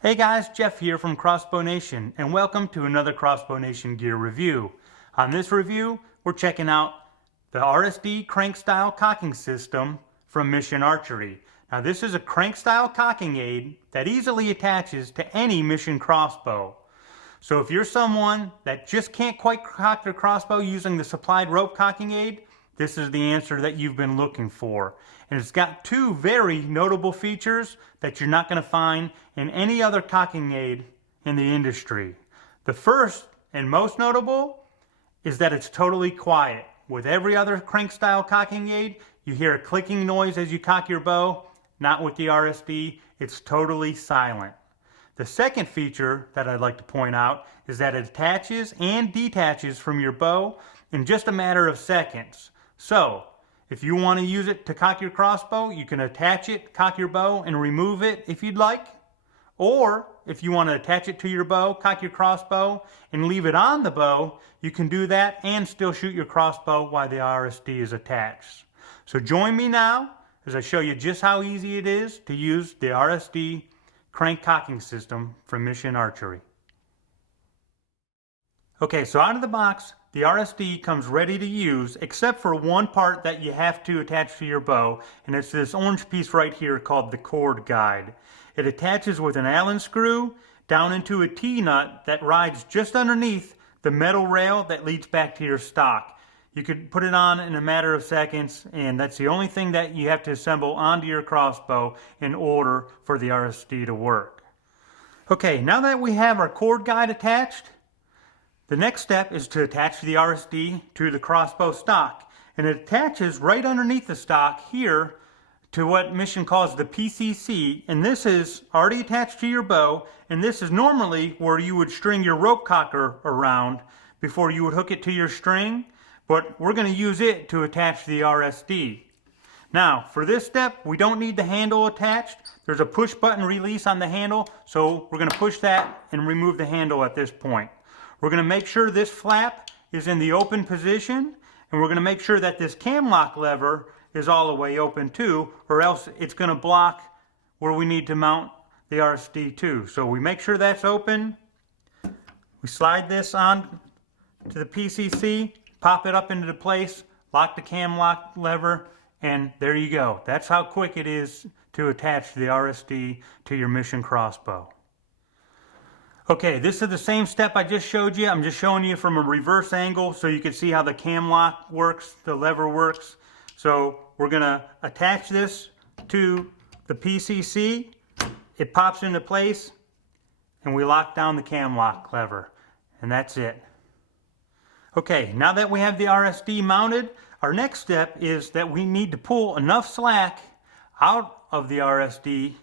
Hey guys, Jeff here from Crossbow Nation, and welcome to another Crossbow Nation Gear review. On this review, we're checking out the RSD crank style cocking system from Mission Archery. Now this is a crank style cocking aid that easily attaches to any Mission crossbow. So if you're someone that just can't quite cock their crossbow using the supplied rope cocking aid, this is the answer that you've been looking for. And it's got two very notable features that you're not going to find in any other cocking aid in the industry. The first and most notable is that it's totally quiet. With every other crank style cocking aid, you hear a clicking noise as you cock your bow. Not with the RSD, it's totally silent. The second feature that I'd like to point out is that it attaches and detaches from your bow in just a matter of seconds. So, if you want to use it to cock your crossbow, you can attach it, cock your bow, and remove it if you'd like. Or, if you want to attach it to your bow, cock your crossbow, and leave it on the bow, you can do that and still shoot your crossbow while the RSD is attached. So join me now as I show you just how easy it is to use the RSD crank cocking system from Mission Archery. Okay, so out of the box, the RSD comes ready to use, except for one part that you have to attach to your bow, and it's this orange piece right here called the cord guide. It attaches with an Allen screw down into a T-nut that rides just underneath the metal rail that leads back to your stock. You could put it on in a matter of seconds, and that's the only thing that you have to assemble onto your crossbow in order for the RSD to work. Okay, now that we have our cord guide attached, the next step is to attach the RSD to the crossbow stock, and it attaches right underneath the stock here to what Mission calls the PCC, and this is already attached to your bow, and this is normally where you would string your rope cocker around before you would hook it to your string, but we're going to use it to attach the RSD. Now, for this step, we don't need the handle attached. There's a push button release on the handle, so we're going to push that and remove the handle at this point. We're going to make sure this flap is in the open position, and we're going to make sure that this cam lock lever is all the way open too, or else it's going to block where we need to mount the RSD to. So we make sure that's open. We slide this on to the PCC, pop it up into place, lock the cam lock lever, and there you go. That's how quick it is to attach the RSD to your Mission crossbow. Okay, this is the same step I just showed you. I'm just showing you from a reverse angle so you can see how the cam lock works, the lever works. So we're going to attach this to the PCC. It pops into place, and we lock down the cam lock lever, and that's it. Okay, now that we have the RSD mounted, our next step is that we need to pull enough slack out of the RSD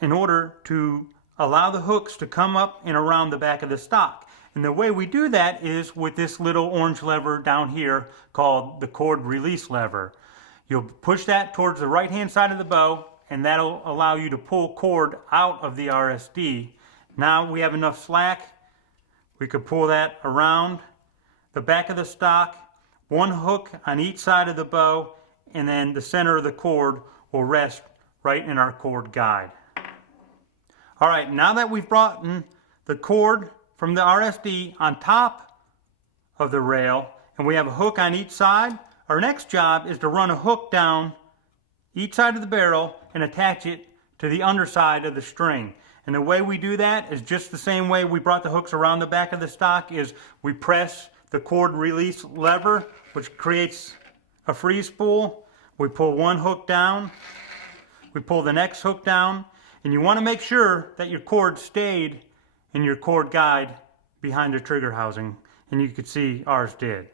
in order to allow the hooks to come up and around the back of the stock. And the way we do that is with this little orange lever down here called the cord release lever. You'll push that towards the right hand side of the bow, and that'll allow you to pull cord out of the RSD. Now we have enough slack. We could pull that around the back of the stock, one hook on each side of the bow, and then the center of the cord will rest right in our cord guide. Alright, now that we've brought in the cord from the RSD on top of the rail, and we have a hook on each side, our next job is to run a hook down each side of the barrel and attach it to the underside of the string. And the way we do that is just the same way we brought the hooks around the back of the stock, is we press the cord release lever, which creates a free spool. We pull one hook down, we pull the next hook down, and you want to make sure that your cord stayed in your cord guide behind the trigger housing, and you can see ours did.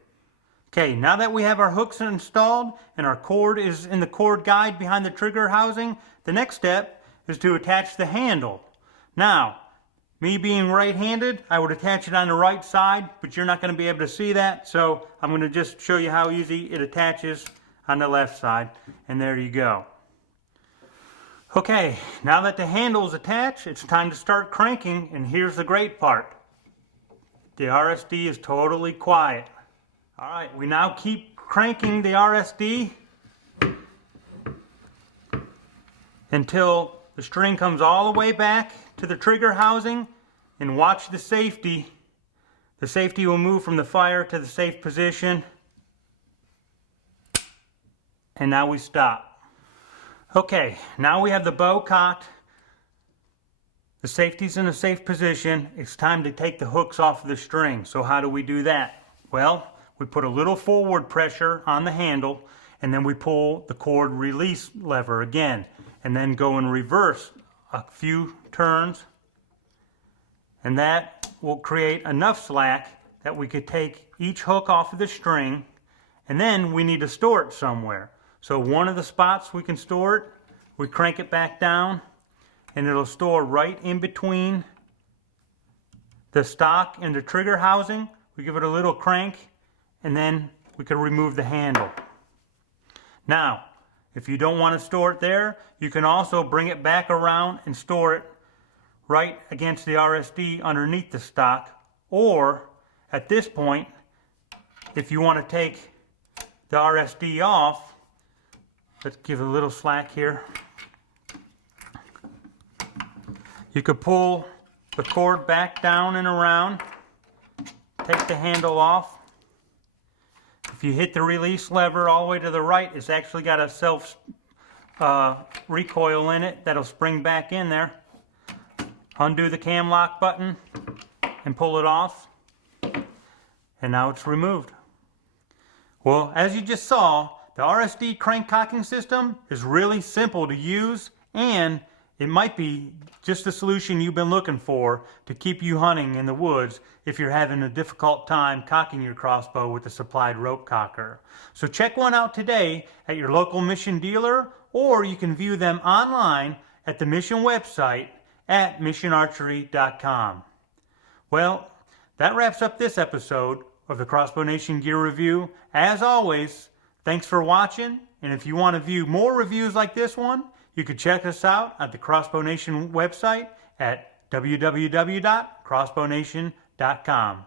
Okay, now that we have our hooks installed and our cord is in the cord guide behind the trigger housing, the next step is to attach the handle. Now, me being right-handed, I would attach it on the right side, but you're not going to be able to see that, so I'm going to just show you how easy it attaches on the left side, and there you go. Okay, now that the handle is attached, it's time to start cranking, and here's the great part. The RSD is totally quiet. Alright, we now keep cranking the RSD until the string comes all the way back to the trigger housing, and watch the safety. The safety will move from the fire to the safe position. And now we stop. Okay, now we have the bow cocked. The safety's in a safe position. It's time to take the hooks off of the string. So how do we do that? Well, we put a little forward pressure on the handle, and then we pull the cord release lever again, and then go in reverse a few turns, and that will create enough slack that we could take each hook off of the string, and then we need to store it somewhere. So one of the spots we can store it, we crank it back down, and it'll store right in between the stock and the trigger housing. We give it a little crank, and then we can remove the handle. Now, if you don't want to store it there, you can also bring it back around and store it right against the RSD underneath the stock. Or, at this point, if you want to take the RSD off, let's give it a little slack here. You could pull the cord back down and around, take the handle off. If you hit the release lever all the way to the right, it's actually got a self recoil in it that'll spring back in there. Undo the cam lock button and pull it off, and now it's removed. Well, as you just saw, the RSD crank cocking system is really simple to use, and it might be just the solution you've been looking for to keep you hunting in the woods if you're having a difficult time cocking your crossbow with a supplied rope cocker. So check one out today at your local Mission dealer, or you can view them online at the Mission website at missionarchery.com. Well, that wraps up this episode of the Crossbow Nation Gear Review. As always, thanks for watching, and if you want to view more reviews like this one, you can check us out at the Crossbow Nation website at www.crossbownation.com.